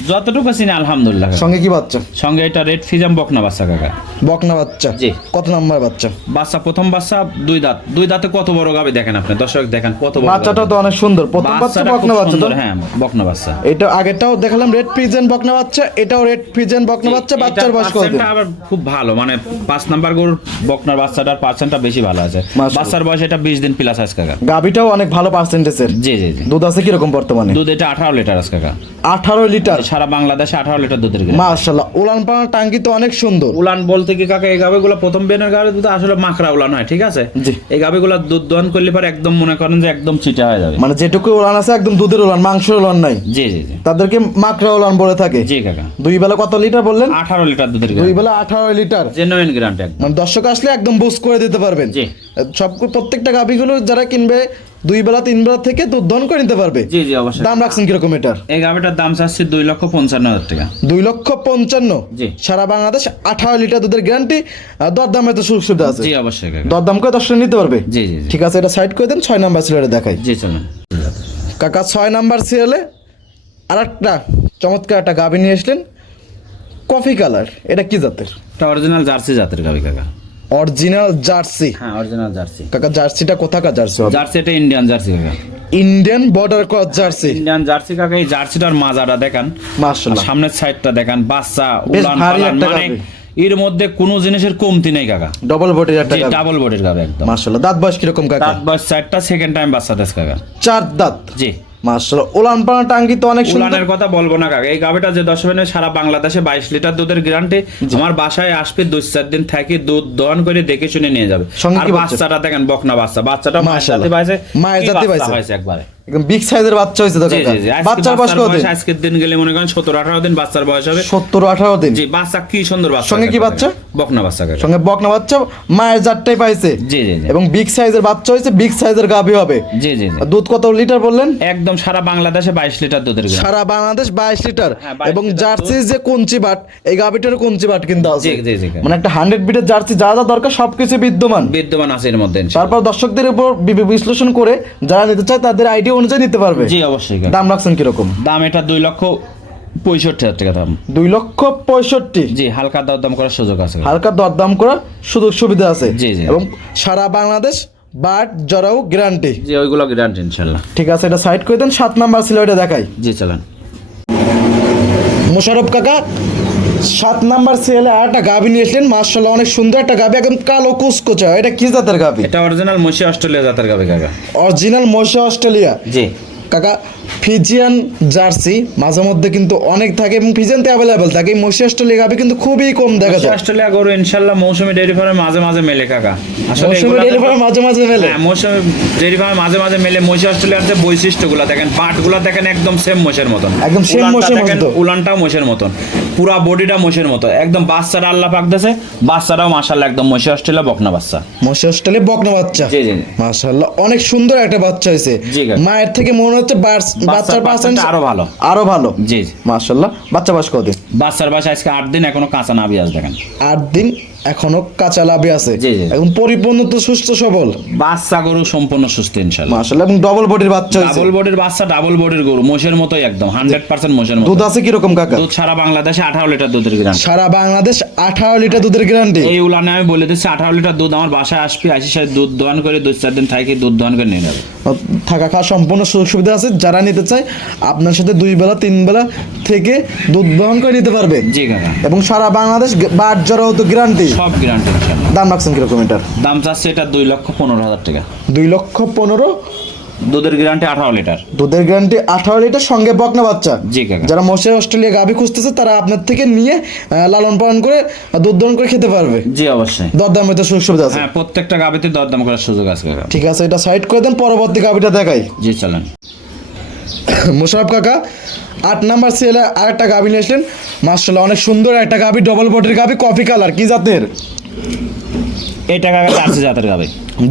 যতটুকু চিনি আলহামদুলিল্লাহ। সঙ্গে কি বাচ্চা? সঙ্গে এটা রেড ফিজাম বকনা বাচ্চা কাকা। বকনা বাচ্চা? জি। কত নাম্বার বাচ্চা? বাচ্চা প্রথম বাচ্চা দুই দাঁত। দুই দাঁতে কত বড় গাবে দেখেন আপনি? দর্শক দেখেন কত বড় বাচ্চাটা তো অনেক সুন্দর। প্রথম বাচ্চা বকনা বাচ্চা তো? হ্যাঁ বকনা বাচ্চা। এটা আগেরটাও দেখালাম রেড পিজেন বকনা বাচ্চা এটাও রেড পিজেন বকনা বাচ্চা বাচ্চার বয়স কত? পার্সেন্টটা আবার খুব ভালো মানে পাঁচ নাম্বার গরুর বকনার বাচ্চাটার পার্সেন্টটা বেশি ভালো আছে। বাচ্চার বয়স এটা বিশ দিন প্লাস আছে কাকা। গাভিটাও অনেক ভালো পার্সেন্টেজের জি জি জি। দুধ আছে কীরকম বর্তমানে? দুধ এটা আঠারো লিটার আছে কাকা। আঠারো লিটার সারা বাংলাদেশে আঠারো লিটার দুধের গ্রাম। মাশাল্লাহ উলান পালান টাঙ্কি তো অনেক সুন্দর। উলান বলতে কি কাকা এই গাবেগুলো প্রথম বেনের গাবে দুধ আসলে মাখরা উলান হয় ঠিক আছে। এই গাবেগুলো দুধ দহন করলে পরে একদম মনে করেন যে একদম চিটা হয়ে যাবে। মানে যেটুকু উলান আছে একদম দুধের উলান মাংসের উলান নাই? জি জি জি। তাদেরকে মাকড়া উলান বলে থাকে? জি কাকা। দুই বেলা কত লিটার বললেন? আঠারো লিটার দুধের দুই বেলা আঠারো লিটার। জেনুইন গ্রান্ট একদম। মানে দর্শক আসলে একদম বুস করে দিতে পারবেন। জি। সব প্রত্যেকটা গাভিগুলো যারা কিনবে দুই বেলা তিন বেলা থেকে দুধ দহন করে নিতে পারবে। জি জি অবশ্যই। দাম রাখছেন কীরকম এটার? এই গাবিটার দাম চাচ্ছি দুই লক্ষ পঞ্চান্ন হাজার টাকা। দুই লক্ষ পঞ্চান্ন? জি। সারা বাংলাদেশ আঠারো লিটার দুধের গ্যারান্টি দরদামে তো সুযোগ সুবিধা আছে। জি অবশ্যই দরদাম করে দর্শক নিতে পারবে? জি জি ঠিক আছে এটা সাইড করে দেন ছয় নাম্বার সিরিয়ালে দেখাই। জি চলুন। কাকা ছয় নাম্বার সিরিয়ালে আর একটা চমৎকার একটা গাভি নিয়ে আসলেন। কফি কালার এটা কি জাতের? এটা অরিজিনাল জার্সি জাতের গাবি কাকা। Original Jersey. হ্যাঁ অরিজিনাল জার্সি। কাকা জার্সিটা কোথাকার জার্সি? হবে জার্সি এটা ইন্ডিয়ান জার্সি কাকা। Indian border cross Jersey. Indian Jersey কাকা এই জার্সিটার মাজাটা দেখান। মাশাআল্লাহ। সামনের সাইডটা দেখান বাচ্চা উলান পালান, মানে এর মধ্যে কোনো জিনিসের কমতি নেই কাকা। ডবল বডির একটা ডাবল বডির গাবে একদম। মাশাআল্লাহ। দাঁত বয়স কীরকম কাকা? দাঁত বয়স চারটা সেকেন্ড টাইম বাচ্চা দেশ কাকা। চার দাঁত। জি। মাশাআল্লাহ। উলান পানা টাঙ্গি তো অনেক উলানের কথা বলব না কাকা। এই গাবিটা যে দশ মিনিট সারা বাংলাদেশে বাইশ লিটার দুধের গ্যারান্টি আমার বাসায় আসবে দুই চার দিন থাকি দুধ দহন করে দেখে শুনে নিয়ে যাবে। আর বাচ্চা? বাচ্চাটা দেখেন বকনা বাচ্চা। বাচ্চাটা মায়ের সাথে পাইছে মায়ের সাথে পাইছে। একবারে? একদম বিগ সাইজের বাচ্চা হয়েছে তো বাচ্চার বয়স কত দিন? আজকের দিন গেলে মনে করেন সতেরো আঠারো দিন বাচ্চার বয়স হবে। সত্তর আঠারো দিন? জি বাচ্চা কি সুন্দর বাচ্চা সঙ্গে কি বাচ্চা? বকনা বাচ্চা সঙ্গে বকনা বাচ্চা মায়ের জাতটাই পাইছে। জি জি এবং বিগ সাইজের বাচ্চা হয়েছে বিগ সাইজের গাভি হবে। জি জি দুধ কত লিটার বললেন? একদম সারা বাংলাদেশে বাইশ লিটার দুধের সারা বাংলাদেশ বাইশ লিটার। হ্যাঁ, 22 এবং জার্সি যে কঞ্চি বাট এই গাভিটার কঞ্চি বাট কিন্তু আছে। জি জি মানে একটা হান্ড্রেড বিটের জার্সি যা যা দরকার সবকিছু বিদ্যমান। বিদ্যমান আছে এর মধ্যে। তারপর দর্শকদের উপর বিশ্লেষণ করে যারা নিতে চায় তাদের আইডিয়া অনুযায়ী নিতে পারবে? জি অবশ্যই দাম রাখছেন কীরকম? দাম এটা দুই লক্ষ পঁয়ষট্টি হাজার টাকা দাম। দুই লক্ষ পঁয়ষট্টি? জি হালকা দরদাম করার সুযোগ আছে হালকা দরদাম করার সুযোগ সুবিধা আছে। জি, জি। এবং সারা বাংলাদেশ বাট জরাও গ্যারান্টি জি ওইগুলো গ্যারান্টি ইনশাল্লাহ। ঠিক আছে এটা সাইড করে দেন সাত নাম্বার ছিল এটা দেখাই। জি চলেন। মোশারফ কাকা সাত নাম্বার সিএলে আর একটা গাভি নিয়ে এসলেন। মার্শাল্লাহ অনেক সুন্দর একটা গাভি একদম কালো কুচকুচা। এটা কি জাতের গাভি? এটা অরিজিনাল মসি অস্ট্রেলিয়া জাতের গাবে কাকা। অরিজিনাল মশা অস্ট্রেলিয়া? জি। কাকা ফিজিয়ান জার্সি মাঝে মধ্যে কিন্তু অনেক থাকে এবং ফিজিয়ান তো অ্যাভেলেবেল থাকে। মশি অস্ট্রেলিয়া গাভি কিন্তু খুবই কম দেখা যায়। অস্ট্রেলিয়া গরু ইনশাল্লাহ মৌসুমি ডেয়ারি ফার্মে মাঝে মাঝে মেলে কাকা। আসলে মৌসুমি ডেলিভারি দেখো- মাঝে মাঝে মেলে। হ্যাঁ মৌসুমি ডেয়ারি ফার্মে মাঝে মাঝে মেলে। মসি অস্ট্রেলিয়ার যে বৈশিষ্ট্যগুলো দেখেন পাটগুলো দেখেন একদম সেম মোষের মতন। একদম সেম মোষের দেখেন, উলানটাও মোষের মতন। পুরা বডিটা মোষের মতো। একদম বাচ্চারা আল্লাহ পাক দেশে বাচ্চাটাও মাশাল্লাহ একদম মশি অস্ট্রেলিয়া বকনা বাচ্চা। মশি অস্ট্রেলিয়া বকনা বাচ্চা। জি জি। জি। মাশাআল্লাহ অনেক সুন্দর একটা বাচ্চা হয়েছে। মায়ের থেকে মনে হচ্ছে বাচ্চার পার্সেন্ট আরও ভালো। আরও ভালো। জি জি। মাশাআল্লাহ বাচ্চা বয়স কত? বাচ্চার বয়স আজকে আট দিন এখনও কাঁচা নাবি আজ দেখেন। আট দিন এখনও কাঁচা লাভে আছে। এখন পরিপূর্ণ তো সুস্থ সবল। বাচ্চা গরু সম্পূর্ণ সুস্থ ইনশাল্লাহ। মাশাআল্লাহ এবং ডবল বডির বাচ্চা হয়েছে। ডাবল বডির বাচ্চা ডাবল বডির গরু মোষের মতোই একদম হান্ড্রেড পার্সেন্ট মোষের মতো। দুধ আছে কীরকম কাকা? দুধ সারা বাংলাদেশে আঠারো লিটার দুধের গ্রাম সারা বাংলাদেশ আঠারো লিটার দুধের গ্যারান্টি এই উলানে আমি বলে দিচ্ছি আঠারো লিটার দুধ আমার বাসায় আসবি আসি সাথে দুধ দোয়ান করে দুই চার দিন থাকি দুধ দোয়ান করে নিয়ে নেবে। থাকা খাওয়া সম্পূর্ণ সুযোগ সুবিধা আছে। যারা নিতে চায় আপনার সাথে দুই বেলা তিন বেলা থেকে দুধ বহন করে নিতে পারবে। জি কাকা। এবং সারা বাংলাদেশ বাট জড়াও তো গ্যারান্টি সব গ্যারান্টি ইনশাল্লাহ দাম রাখছেন কীরকম এটার দাম চাচ্ছে এটা দুই লক্ষ পনেরো হাজার টাকা। দুই লক্ষ পনেরো? দুধের গ্যারান্টি আঠারো লিটার। দুধের গ্যারান্টি আঠারো লিটার সঙ্গে বকনা বাচ্চা। জি কাকা। যারা মশাই অস্ট্রেলিয়া গাভি খুঁজতেছে তারা আপনার থেকে নিয়ে লালন পালন করে দুধ দহন করে খেতে পারবে। জি অবশ্যই। দরদাম হয়তো সুযোগ সুবিধা আছে। হ্যাঁ প্রত্যেকটা গাবিতে দরদাম করার সুযোগ আছে কাকা। ঠিক আছে এটা সাইড করে দেন পরবর্তী গাভিটা দেখাই। জি চলেন। মোশারফ কাকা আট নাম্বার সিএলে আরেকটা গাভি নিয়ে আসলেন। মার্শাল্লাহ অনেক সুন্দর একটা গাভি ডবল বডির গাভি কফি কালার কি জাতের? এটা কাকা জার্সি জাতের গাবে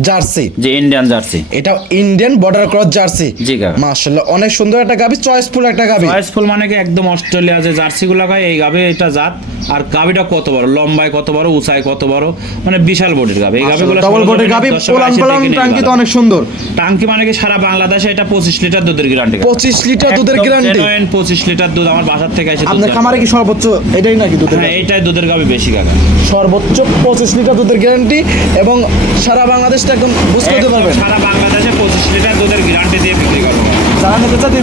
জার্সি। যে ইন্ডিয়ান জার্সি। এটা ইন্ডিয়ান বর্ডার ক্রস জার্সি। জি মাশাআল্লাহ অনেক সুন্দর একটা গাবি চয়েসফুল একটা গাবি চয়েসফুল মানে কি একদম অস্ট্রেলিয়া যে জার্সি গুলো খায় এই গাবে এটা জাত। আর গাবিটা কত বড়? লম্বায় কত বড়? উঁচায় কত বড়? মানে বিশাল বডির গাবে এই গাবিগুলো ডবল বডির গাবি পোলান পোলান টাঙ্কি তো অনেক সুন্দর। টাঙ্কি মানে কি সারা বাংলাদেশে এটা পঁচিশ লিটার দুধের গ্যারান্টি 25 লিটার দুধের গ্যারান্টি পঁচিশ লিটার দুধ আমার বাসার থেকে এসে দুধ আপনার খামারে কি সর্বোচ্চ এটাই নাকি দুধের হ্যাঁ এইটাই দুধের গাবি বেশি কাকা সর্বোচ্চ পঁচিশ লিটার দুধের গ্যারান্টি এবং সারা বাংলাদেশটা একদম বুঝ করতে পারবেন। সারা বাংলাদেশে পঁচিশ লিটার দুধের গ্যারান্টি দিয়ে বিক্রি করব। যারা নিতে চায় দুই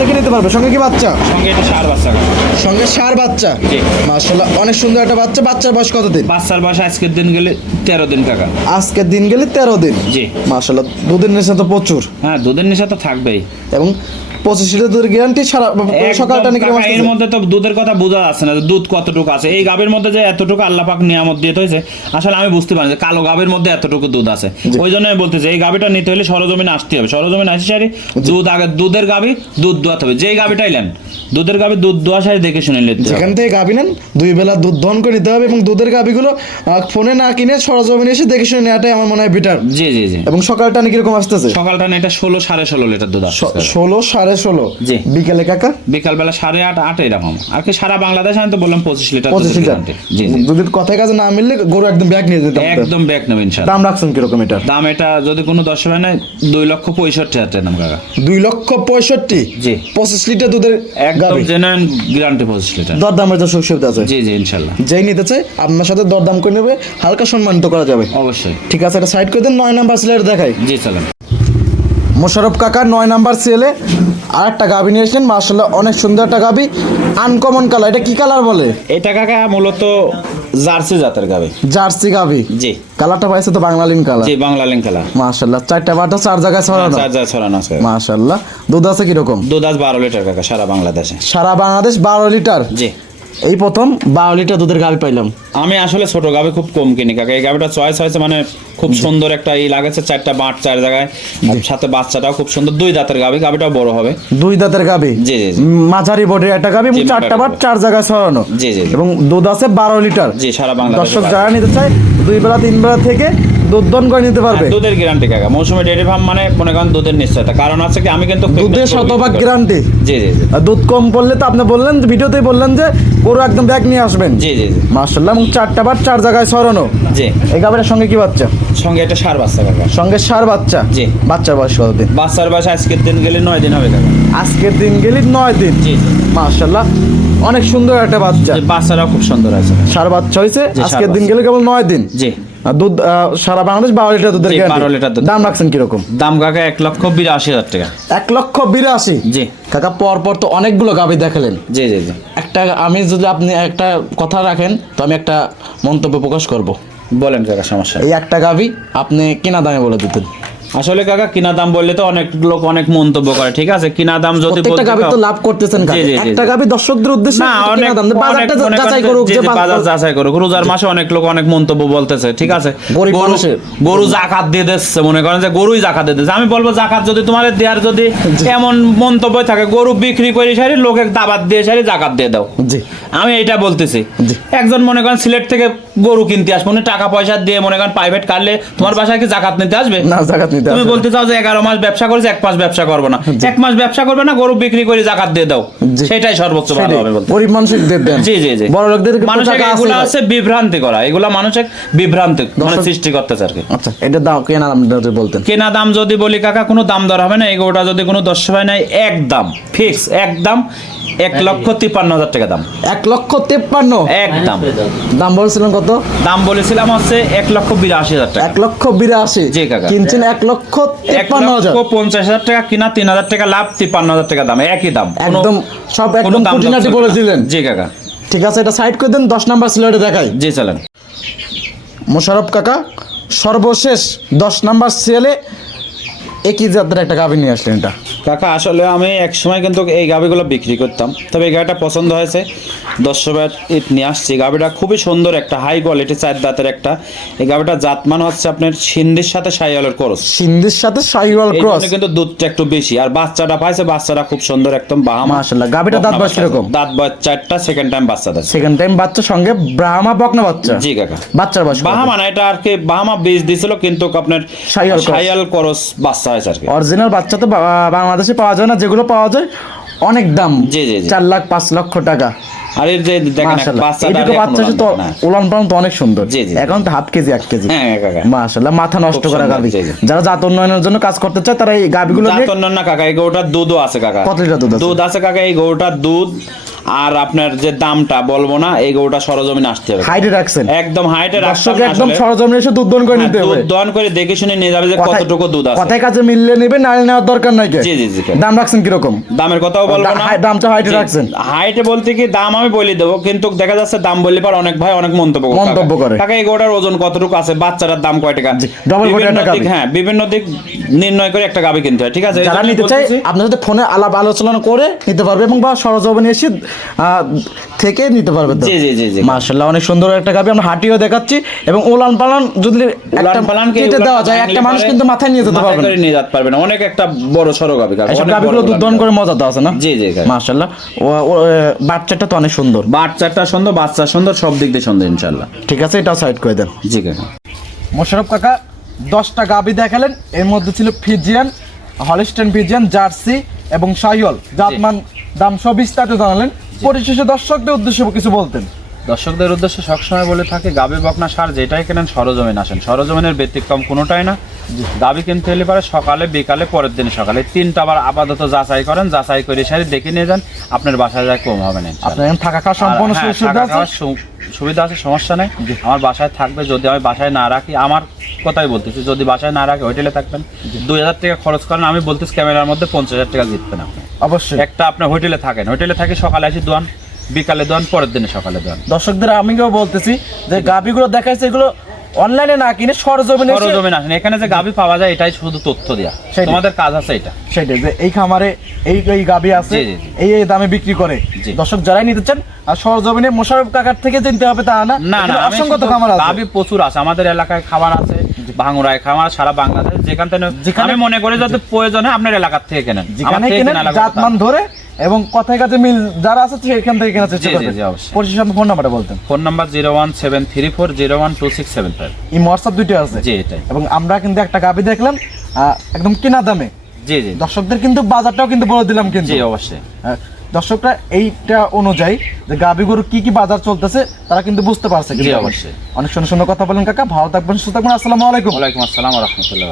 থেকে নিতে পারবে। সঙ্গে কি বাচ্চা? সঙ্গে এটা সার বাচ্চা সঙ্গে সার বাচ্চা? জি। অনেক সুন্দর একটা বাচ্চা। বাচ্চার বয়স কত দিন বাচ্চার বয়স আজকের দিন গেলে তেরো দিন কাকা। আজকের দিন গেলে তেরো দিন। জি। মাশাআল্লাহ দুধের নেশা তো প্রচুর। হ্যাঁ দুধের নেশা তো থাকবেই। এবং পঁচিশ লিটার দুধের গ্যারান্টি সারা সকালটা নাকি এর মধ্যে তো দুধের কথা বোঝা যাচ্ছে না দুধ কতটুকু আছে। এই গাবের মধ্যে যে এতটুকু আল্লাহ পাক নিয়ামত দিয়ে হয়েছে আসলে আমি বুঝতে পারি যে কালো গাবের মধ্যে এতটুকু দুধ আছে। ওই জন্য আমি বলতেছি এই গাবিটা নিতে হলে সরজমিনে আসতে হবে। সরজমিনে আসি সারি দুধ আগে দুধের গাবি দুধ দোয়াতে হবে। যেই গাবিটাই নেন দুধের গাবি দুধ দোয়া সারি দেখে শুনে নিতে। যেখান থেকে গাবি নেন দুই বেলা দুধ দহন করে নিতে হবে এবং দুধের গাবিগুলো আহ, ফোনে না কিনে সরজমিনে এসে দেখে শুনে নেওয়াটাই আমার মনে হয় বেটার জি জি জি। এবং সকালটা নাকি কীরকম আসতেছে? সকালটা না এটা ষোলো সাড়ে ষোলো লিটার দুধ আসছে স- ষোলো সাড়ে ষোলো। জি। বিকেলে কাকা? বিকালবেলা সাড়ে আট আট এরকম। আর কি সারা বাংলাদেশ আমি তো বললাম পঁচিশ লিটার পঁচিশ লিটার। জি যদি কথায় কাজে না মিললে গরু একদম ব্যাগ নিয়ে যেতে একদম ব্যাগ নেবে ইনশাল্লাহ দাম রাখছেন কীরকম এটার? দাম এটা যদি কোনো দশ হয় না দুই লক্ষ পঁয়ষট্টি হাজার টাকা দাম কাকা। দুই লক্ষ পঁয়ষট্টি? জি। পঁচিশ লিটার দুধের একদম জেনুইন গ্যারান্টি পঁচিশ লিটার দরদামের তো সুযোগ সুবিধা আছে। জি জি ইনশাল্লাহ। যেই নিতে চাই আপনার সাথে দরদাম করে নেবে হালকা সম্মানিত করা যাবে। অবশ্যই। ঠিক আছে এটা সাইড করে দেন নয় নাম্বার সেলের দেখাই। জি চলেন মোশারফ কাকা নয় নাম্বার সেলে আর একটা গাবি নিয়ে এসেছেন মার্শাল্লাহ অনেক সুন্দর একটা গাবি আনকমন কালার এটা কি কালার বলে? এটা কাকা মূলত জার্সি জাতের গাভি। জার্সি গাবি জি। কালারটা পাইছে তো বাংলালিন কালার জি বাংলালিন কালার খেলা মার্শাল্লাহ চারটা বাটা চার জায়গায় ছড়ানো। চার জায়গায় ছড়ানো আছে। মার্শাল্লাহ দুধ আছে কীরকম? দুধ আছে বারো লিটার কাকা সারা বাংলাদেশে। সারা বাংলাদেশ বারো লিটার? জি। এই প্রথম বারো লিটার দুধের গাবি পাইলাম। আমি আসলে ছোট গাবে খুব কম কিনি কাকা। এই গাবিটা চয়েস হয়েছে মানে খুব সুন্দর একটা ই লাগেছে চারটা বাট চার জায়গায়। সাথে বাচ্চাটাও খুব সুন্দর। দুই দাঁতের গাবি গাবিটাও বড় হবে। দুই দাঁতের গাবি জি জি মাঝারি বডির একটা গাবি এবং চারটা বাট চার জায়গায় ছড়ানো। জি, জি। এবং দুধ আছে বারো লিটার। জি সারা বাংলাদেশে দর্শক। যারা নিতে চায় দুই বেলা তিন বেলা থেকে দুধ দন করে নিতে পারবে? দুধের গ্যারান্টি কাকা। মৌসুমে ডেয়ারি ফার্ম মানে মনে করেন দুধের নিশ্চয়তা। কারণ আছে কি আমি কিন্তু দুধের শতভাগ গ্যারান্টি জি জি দুধ কম পড়লে তো আপনি বললেন ভিডিওতেই বললেন যে গরু একদম ব্যাগ নিয়ে আসবেন। জি জি জি। মার্শাল্লাহ এবং চারটা বার চার জায়গায় ছড়ানো। জি। এই গাভীর সঙ্গে কি বাচ্চা? সঙ্গে একটা সার বাচ্চা কাকা। সঙ্গে সার বাচ্চা? জি। বাচ্চার বয়স কত দিন বাচ্চার বাসা আজকের দিন গেলে নয় দিন হবে কাকা। আজকের দিন গেলি নয় দিন? জি মার্শাল্লাহ অনেক সুন্দর একটা বাচ্চা। যে বাচ্চারাও খুব সুন্দর আছে। সার বাচ্চা হয়েছে আজকের দিন গেলে কেবল নয় দিন? জি। দুধ সারা বাংলাদেশ বারো লিটার দুধের বারো guarantee। 12 লিটার দুধ। দাম রাখছেন কীরকম? দাম কাকা এক লক্ষ বিরাশি হাজার টাকা। এক লক্ষ বিরাশি? জি। কাকা পর পর তো অনেকগুলো গাভী দেখালেন। জি জি জি। একটা আমি যদি আপনি একটা কথা রাখেন তো আমি একটা মন্তব্য প্রকাশ করব। বলেন কাকা সমস্যা। এই একটা গাভী আপনি কেনা দামে বলে দিতেন। আসলে কাকা কিনা দাম বললে তো অনেক লোক অনেক মন্তব্য করে ঠিক আছে? কিনা দাম যদি প্রত্যেকটা গাভী তো লাভ করতেছেন একটা। গাভী দর্শকদের উদ্দেশ্যে না অনেক দাম বাজারটা যাচাই করুক যে বাজার- যাচাই করুক। রোজার মাসে অনেক লোক অনেক মন্তব্য বলতেছে ঠিক আছে? গরু গরু জাকাত দিয়ে দিচ্ছে মনে করেন যে গরুই জাকাত দিয়ে দিচ্ছে। আমি বলব জাকাত যদি তোমাদের দেওয়ার যদি এমন মন্তব্য থাকে গরু বিক্রি করে সারি লোকে দাবাত দিয়ে সারি জাকাত দিয়ে দাও। জি। আমি এটা বলতেছি। একজন মনে করেন সিলেট থেকে গরু কিনতে আসবে টাকা পয়সা দিয়ে মনে করেন প্রাইভেট কাটলে তোমার বাসায় কি জাকাত নিতে আসবে? না জাকাত নিতে তুমি বলতে চাও যে এগারো মাস ব্যবসা করেছে এক মাস ব্যবসা করব না। এক মাস ব্যবসা করবে না গরু বিক্রি করে জাকাত দিয়ে দাও। সেটাই সর্বোচ্চ ভালো হবে বলতে। গরিব মানুষের দেন। জি জি জি। বড় লোকদের মানুষের এগুলা হচ্ছে বিভ্রান্তি করা। এগুলা মানুষের বিভ্রান্তি মানে সৃষ্টি করতেছে আর কি। আচ্ছা এটা দাম কেনা দাম যদি বলতেন। কেনা দাম যদি বলি কাকা কোনো দাম দর হবে না। এগুলোটা যদি কোনো দশ হয় নাই এক দাম ফিক্স এক দাম এক লক্ষ তিপ্পান্ন হাজার টাকা দাম। এক লক্ষ তেপ্পান্ন? এক দাম। দাম বলছিলেন কত? দাম বলেছিলাম হচ্ছে এক লক্ষ বিরাশি হাজার টাকা। এক লক্ষ বিরাশি? জি, কাকা। কিনছেন এক লক্ষ তেপ্পান্ন হাজার। পঞ্চাশ হাজার টাকা কিনা তিন হাজার টাকা লাভ তিপ্পান্ন হাজার টাকা দাম একই দাম। একদম সব একদম খুঁটিনাটি চলবে বলে না। দিলেন জি কাকা। ঠিক আছে এটা সাইড করে দেন দশ নাম্বার সিলেটে দেখাই। জি চলেন। মোশারফ কাকা সর্বশেষ দশ নাম্বার সেলে একই জাতের একটা গাভী নিয়ে আসলেন এটা। কাকা আসলে আমি এক সময় কিন্তু এই গাভিগুলো বিক্রি করতাম। তবে এই গাভিটা পছন্দ হয়েছে। দশশোবার ইট নিয়ে আসছি। গাভিটা খুবই সুন্দর একটা হাই কোয়ালিটি চার দাঁতের একটা। এই গাভিটা জাতমান হচ্ছে আপনার সিন্ধির সাথে সাইয়ালের করস সিন্ধির সাথে এই ক্রস কিন্তু দুধটা একটু বেশি। আর বাচ্চাটা পাইছে বাচ্চাটা খুব সুন্দর একদম বাহামা। মাশাআল্লাহ, গাভীটা দাঁত বয়স কীরকম? দাঁত বয়স চারটা সেকেন্ড টাইম বাচ্চা দেয় সেকেন্ড টাইম বাচ্চা সঙ্গে ব্রাহ্মা বকনা বাচ্চা? জি কাকা। বাচ্চার বয়স বাহামা না এটা আর কি বাহামা বীজ দিছিল কিন্তু আপনার। সাইয়াল করস বাচ্চা হয়েছে আর কি। অরিজিনাল বাচ্চা তো বা- বাংলাদেশে পাওয়া যায় না যেগুলো পাওয়া যায় অনেক দাম। জি, জি, জি। চার লাখ পাঁচ লক্ষ টাকা। আর এর যে দেখেন বাচ্চা এইটুকু বাচ্চা সে তো উলান পালন তো অনেক সুন্দর। জি, জি। এখন তো হাফ কেজি এক কেজি। হ্যাঁ মাথা নষ্ট খুব করা গাবি জি, জি। যারা জাত উন্নয়নের জন্য কাজ করতে চায় তারা এই গাবিগুলো না কাকা এই গরুটার দুধও আছে কাকা। কত লিটার দুধ আছে? দুধ আছে কাকা এই গরুটার দুধ আর আপনার যে দামটা বলব না এই গরুটা সরজমিনে আসতে হবে। হাইটে রাখছেন? একদম হাইটে দর্শক একদম সরজমিনে এসে দুধ দন করে নিতে হবে। দুধ দহন করে দেখে শুনে নিয়ে যাবে যে কতটুকু দুধ আছে। কথায় কাজে মিললে নেবে নালে নেওয়ার দরকার নাই জি, জি, জি। দাম রাখছেন কীরকম? দামের কথাও বলব না। দামটা হাইটে রাখছেন? হাইটে বলতে কি দাম আমি বলে দেবো কিন্তু দেখা যাচ্ছে দাম বললে পর অনেক ভাই অনেক মন্তব্য করে মন্তব্য করে। কাকা এই গরুটার ওজন কতটুকু আছে? বাচ্চাটার দাম কয় টাকা? বিভিন্ন একটা গাভী। হ্যাঁ বিভিন্ন দিক নির্ণয় করে একটা গাবি কিনতে হয় ঠিক আছে? যারা নিতে চায় আপনার সাথে ফোনে আলাপ আলোচনা করে নিতে পারবে এবং বা সরজমিনে এসে থেকে নিতে পারবে জি, জি, জি, জি। মাশাআল্লাহ অনেক সুন্দর একটা গাবি। আমরা হাঁটিও দেখাচ্ছি এবং উলান পালান যদি একটা পালানকে কেটে দেওয়া যায় একটা মানুষ কিন্তু মাথায় নিয়ে যেতে পারবে করে নিয়ে যেতে পারবে না। অনেক একটা বড় সড়ো গাবি কাকা, এসব গাবিগুলো দুধ দহন করে মজা আছে না? জি জি। মাশাআল্লাহ। বাচ্চাটা তো অনেক সুন্দর। বাচ্চাটা সুন্দর বাচ্চা সুন্দর সব দিক দিয়ে সুন্দর ইনশাল্লাহ ঠিক আছে এটাও সাইড করে দেন। জি কাকা মোশারফ কাকা দশটা গাবি দেখালেন। এর মধ্যে ছিল ফিজিয়ান হলিস্টেন ফিজিয়ান জার্সি এবং শাহিওল জাতমান দাম সব বিস্তারিত জানালেন। পরিশেষে দর্শকদের উদ্দেশ্যে কিছু বলতেন। দর্শকদের উদ্দেশ্যে সবসময় বলে থাকে গাবি বকনা সার যেটাই কেনেন সরজমিন আসেন। সরজমিনের ব্যতিক্রম কোনোটাই না। গাবি কিনতে হলে পারে সকালে বিকালে পরের দিন সকালে। তিনটা আবার আপাতত যাচাই করেন যাচাই করে সারি দেখে নিয়ে যান আপনার বাসায় যায় কম হবে না আপনার এখানে থাকা খাওয়া সম্পূর্ণ হ্যাঁ, সুবিধা আছে? সু- সুবিধা আছে সমস্যা নেই। আমার বাসায় থাকবে যদি আমি বাসায় না রাখি আমার কথাই বলতেছি যদি বাসায় না রাখি হোটেলে থাকবেন। দুই হাজার টাকা খরচ করেন আমি বলতেছি ক্যামেরার মধ্যে পঞ্চাশ হাজার টাকা জিতবেন আপনি। অবশ্যই। একটা আপনি হোটেলে থাকেন হোটেলে থাকি সকালে আসি দোয়ান। বিকালে দোয়ান পরের দিনে সকালে দোয়ান দর্শকদের আমিও বলতেছি যে গাবিগুলো দেখাইছে এগুলো অনলাইনে না কিনে সরজমিনে সরজমিন আসেন। এখানে যে গাবি পাওয়া যায় এটাই শুধু তথ্য দেয়া। তোমাদের কাজ আছে এটা। সেটাই যে এই খামারে এই এই গাবি আছে। এই এই দামে বিক্রি করে। দর্শক যারাই নিতে চান আর সরজমিনে মোশারফ কাকার থেকে চিনতে হবে তা না না না অসংখ্য খামার আছে। গাবি প্রচুর আছে আমাদের এলাকায় খাবার আছে ভাঙুরায় খামার সারা বাংলাদেশ যেখান থেকে যেখানে- আমি মনে করি যাতে প্রয়োজন হয় আপনার এলাকার থেকে কেনেন। যেখানে কিনেন। জাতমান ধরে এবং কথায় কাছে মিল যারা আছে সেখান থেকে কেনার চেষ্টা করবেন জি, অবশ্যই। ফোন নাম্বারটা বলতেন। Phone number zero one seven three four zero one two six seven five. এই হোয়াটসঅ্যাপ দুইটা আছে। জি এটাই। এবং আমরা কিন্তু একটা গাবি দেখলাম একদম কেনা দামে। জি জি। দর্শকদের কিন্তু বাজারটাও কিন্তু বলে দিলাম কিন্তু। জি অবশ্যই। দর্শকরা এইটা অনুযায়ী যে গাবি গরু কি কি বাজার চলতেছে তারা কিন্তু বুঝতে পারছে জি, অবশ্যই। অনেক সুন্দর সুন্দর কথা বলেন কাকা ভালো থাকবেন সুস্থ থাকবেন আসসালামু আলাইকুম। ওয়ালাইকুম আসসালাম রহমতুল্লাহ